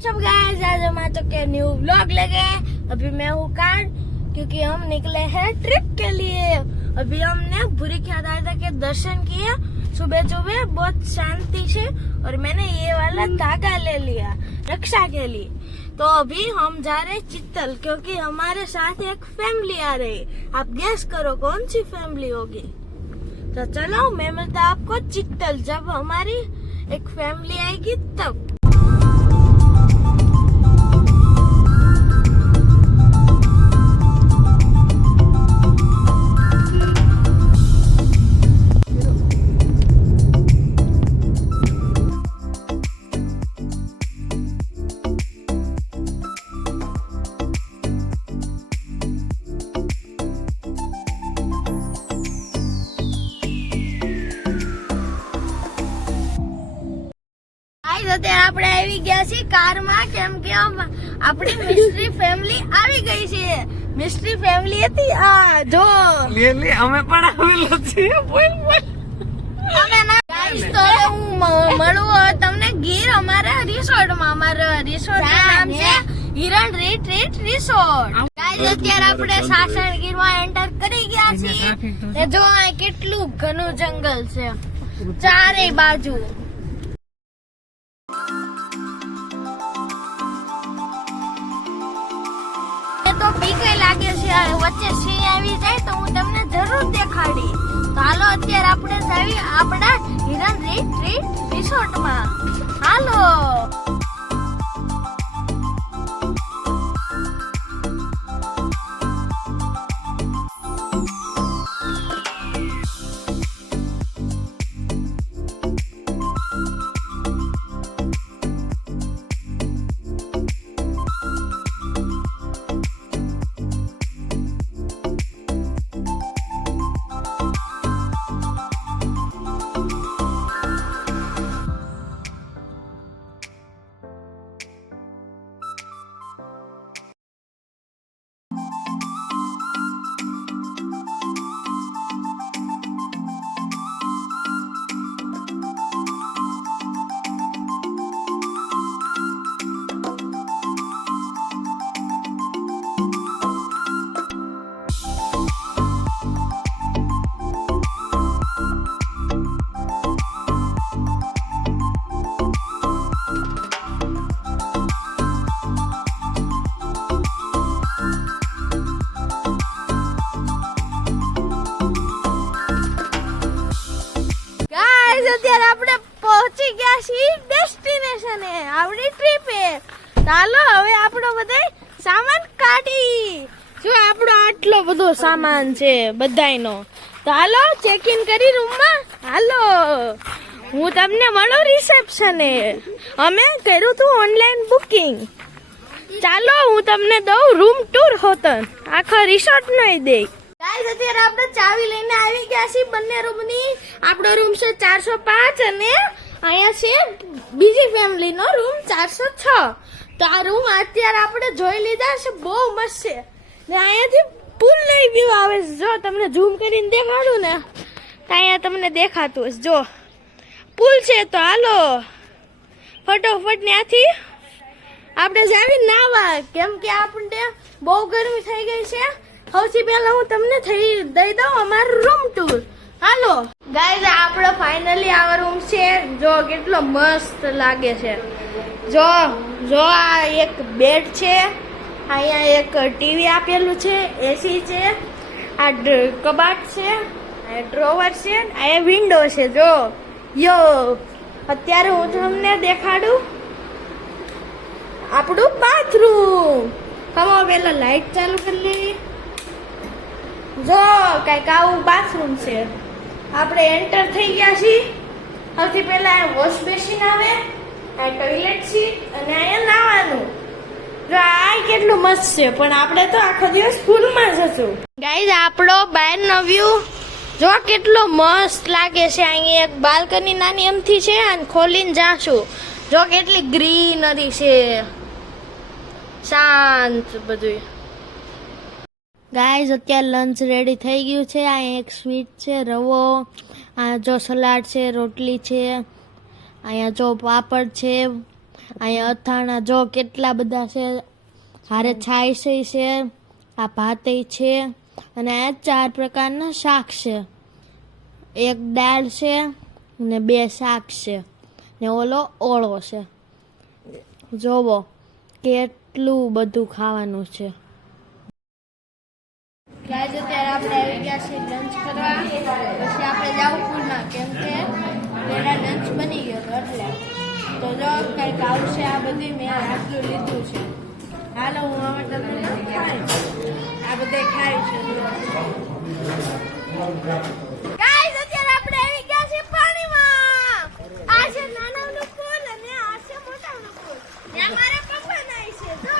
सब गाइस आज हम आ चुके न्यू व्लॉग लेके। अभी मैं हूँ कार क्योंकि हम निकले हैं ट्रिप के लिए। अभी हमने बुरी ख्यादायदा के दर्शन किए सुबह सुबह, बहुत शांति से, और मैंने ये वाला धागा ले लिया रक्षा के लिए। तो अभी हम जा रहे चित्तल क्योंकि हमारे साथ एक फैमिली आ रही। आप गेस करो कौन सी फैमिली होगी। तो चलो मैं मिलता आपको चित्तल, जब हमारी एक फैमिली आएगी तब। આપણે આવી ગયા છીએ કારમાં કેમ કે આપણી મિસ્ટ્રી ફેમિલી આવી ગઈ છે। મિસ્ટ્રી ફેમિલી હતી આ જો લે અમે પણ આવેલા છીએ। બોલ અમે ના ગાઈસ તો હું મળું તમને ગીર અમારા રિસોર્ટમાં। અમારા રિસોર્ટનું નામ છે હિરણ રિટ્રીટ રિસોર્ટ। ગાઈસ અત્યારે આપણે સાસણગીરમાં એન્ટર કરી ગયા છીએ। જો આ કેટલું ઘનું જંગલ છે ચારે બાજુ। તો બીકે લાગે છે, વચ્ચે સિંહ આવી જાય તો હું તમને જરૂર દેખાડી। તો હાલો અત્યારે આપણે જાવી આપણા હિરણ રિટ્રીટ રિસોર્ટમાં। હાલો અત્યારે આપણે પહોંચી ગયા છીએ ડેસ્ટિનેશને, આપણી ટ્રીપે। ચાલો હવે આપણો બધો સામાન કાઢી। જો આપણો આટલો બધો સામાન છે બધાયનો। તો હાલો ચેક ઇન કરી રૂમમાં। હાલો હું તમને મળો રિસેપ્શને। અમે કર્યું હતું ઓનલાઈન બુકિંગ। ચાલો હું તમને દઉં રૂમ ટૂર હોતન, આખો રિસોર્ટ નો દે। ગાઈસ અત્યારે આપણે ચાવી લઈને આવી ગયા છીએ બંને રૂમની। આપણો રૂમ છે 405 અને અહીંયા છે બીજી ફેમિલીનો રૂમ 406। તો આ રૂમ અત્યારે આપણે જોઈ લીધા છે, બહુ મસ્ત છે ને અહીંયાથી પુલ નહીં વ્યૂ આવે છે। જો તમને ઝૂમ કરીને દેખાડું ને તો અહીંયા તમને દેખાતું હશે, જો પુલ છે। તો હાલો ફટોફટ ત્યાંથી આપણે જાવી નાવા કેમ કે આપણને બહુ ગરમી થઈ ગઈ છે। સૌથી પહેલા હું તમને દઈ દઉં અમારું રૂમ ટૂર। હાલો ગાઈઝ આપણો ફાઇનલી આ રૂમ છે। જો કેટલો મસ્ત લાગે છે। જો આ એક બેડ છે, અહીંયા એક ટીવી આપેલું છે, એસી છે, આ કબાટ છે, આ ડ્રોવર છે, આ વિન્ડો છે। જો અત્યારે હું તમને દેખાડું આપણું બાથરૂમ। હવે પેલા લાઈટ ચાલુ કરી લેવી। જો કઈક આવું બાથરૂમ છે। આપણે એન્ટર થઈ ગયા છીએ। સૌથી પહેલા વોશ બેસિન આવે, આ ટોયલેટ સીટ અને અહીંયા નાવાનું। જો આ કેટલું મસ્ત છે, પણ આપણે તો આખો દિવસ સ્કૂલમાં જશું। ગાઈઝ આપણો બહારનો વ્યૂ જો કેટલો મસ્ત લાગે છે। અહીંયા એક બાલ્કની નાની એમથી છે અને ખોલીને જાશું। જો કેટલી ગ્રીનરી છે, શાંત બધું। ગાઈઝ અત્યારે લંચ રેડી થઈ ગયું છે। આ એક સ્વીટ છે, રવો, આ જો સલાડ છે, રોટલી છે, અહીંયા જો પાપડ છે, અહીંયા અથાણા જો કેટલા બધા છે, હારે છાશ છે, આ ભાતે છે, અને આ 4 પ્રકારના શાક છે. એક દાળ છે ને 2 શાક છે ને ઓલો ઓળો છે. જોવો કેટલું બધું ખાવાનું છે. ગાઈસ અત્યારે આપણે આવી ગયા છીએ લંચ કરવા. પછી આપણે જાવું પૂરના, કેમ કે પેલા લંચ બની ગયો હતો એટલે. તો જો કંઈક આવશે આ બધી મેં આટલું લીધું છે. હાલો હું હવે તમને ખાઈ આ બધે ખાઈ છે. ગાઈસ અત્યારે આપણે આવી ગયા છીએ પાણીમાં. આ છે નાનાનું પુલ અને આ છે મોટાનું પુલ. ત્યાં મારા પપ્પા નાય છે. જો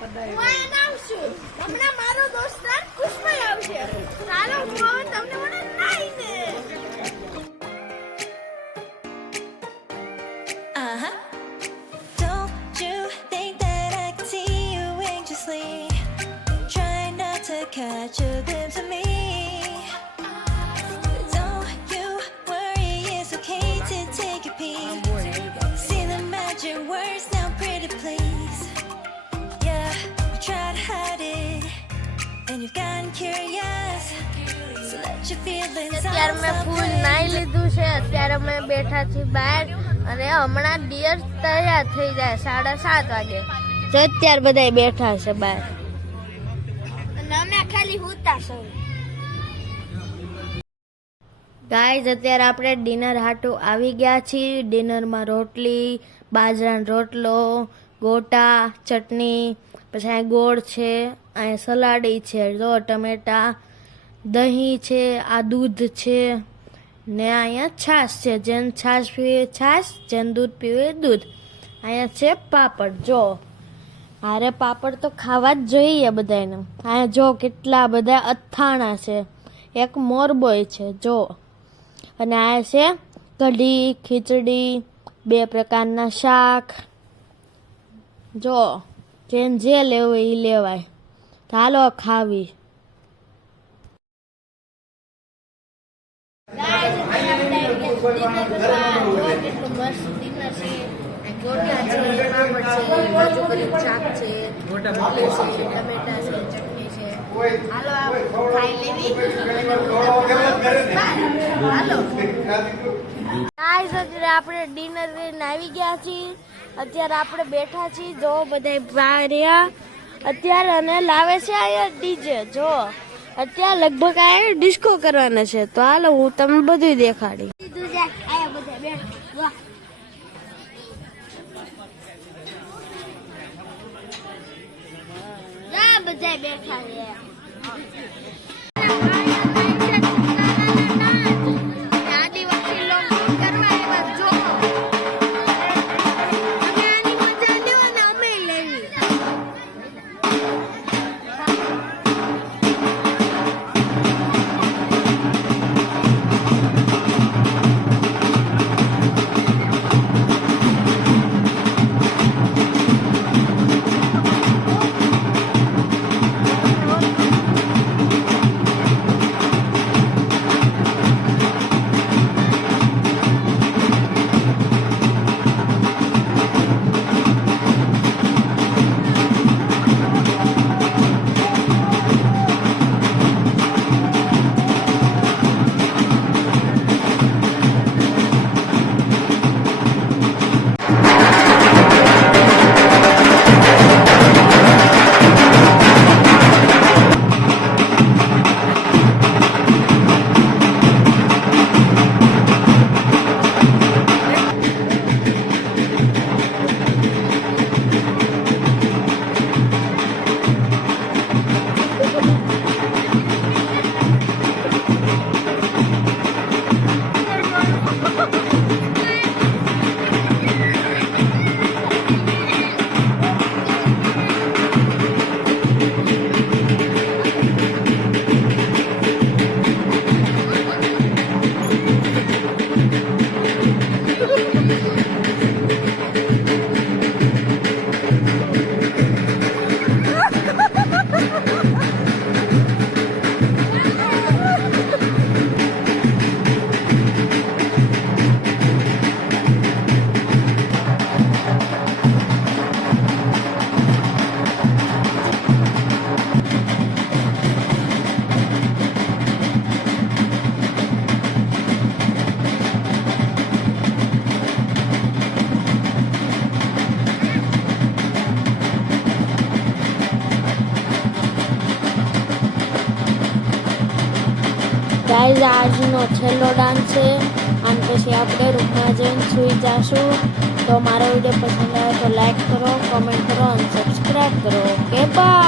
હું અહીંયા નાવ છું. હમણાં મારો દોસ્તાર કુશભાઈ આવશે. ચાલો હું હવે તમને મને નાઈને. Don't you think that I can see you anxiously? Try not to catch a glimpse of me. Don't you worry, it's okay to take a peek. See the magic words now, pretty please. Yeah, you try to hide it, and you've gotten curious. So let your feelings અત્યારે મેં ફૂલ નાઈ લીધું છે. અત્યારે અમે બેઠા છીએ બહાર અને હમણાં ડિયર તૈયાર થઈ જાય 7:30 વાગે. જો અત્યારે બધા બેઠા છે બહાર અને અમે ખાલી હુતા છે. ગાઈઝ અત્યારે આપણે ડિનર હાટું આવી ગયા છીએ. ડિનરમાં રોટલી, બાજરાનો રોટલો, ગોટા, ચટણી, પછી અહીં ગોળ છે, અહીં સલાડી છે, જો ટમેટા, દહીં છે, આ દૂધ છે ને અહીંયા છાશ છે. જેને છાશ પીવે છાશ, જેને દૂધ પીવે દૂધ. અહીંયા છે પાપડ. જો હારે પાપડ તો ખાવા જ જોઈએ બધાને. અહીંયા જો કેટલા બધા અથાણા છે. એક મોરબોય છે જો. અને આ છે કઢી, ખીચડી, 2 પ્રકારના શાક. જો જેને જે લેવું એ લેવાય. ચાલો ખાવી. આપણે ડિનર કરીને આવી ગયા છીએ. અત્યારે આપણે બેઠા છીએ. જો બધા બહાર રહ્યા અત્યારે અને લાવે છે અહીંયા ડીજે. જો અત્યારે લગભગ આ ડિસ્કો કરવાના છે. તો હાલો હું તમને બધું દેખાડી. બધા બેઠા છે. આદિવાસી લોકો કરવા એવા જો આની મજા લેવા ને અમે લેવી. ગાઈઝ આજનો છેલ્લો ડાન્સ છે અને પછી આપણે રૂમમાં જઈને સૂઈ જશું. તો મારો વિડીયો પસંદ આવે તો લાઈક કરો, કમેન્ટ કરો અને સબસ્ક્રાઈબ કરો. Okay bye.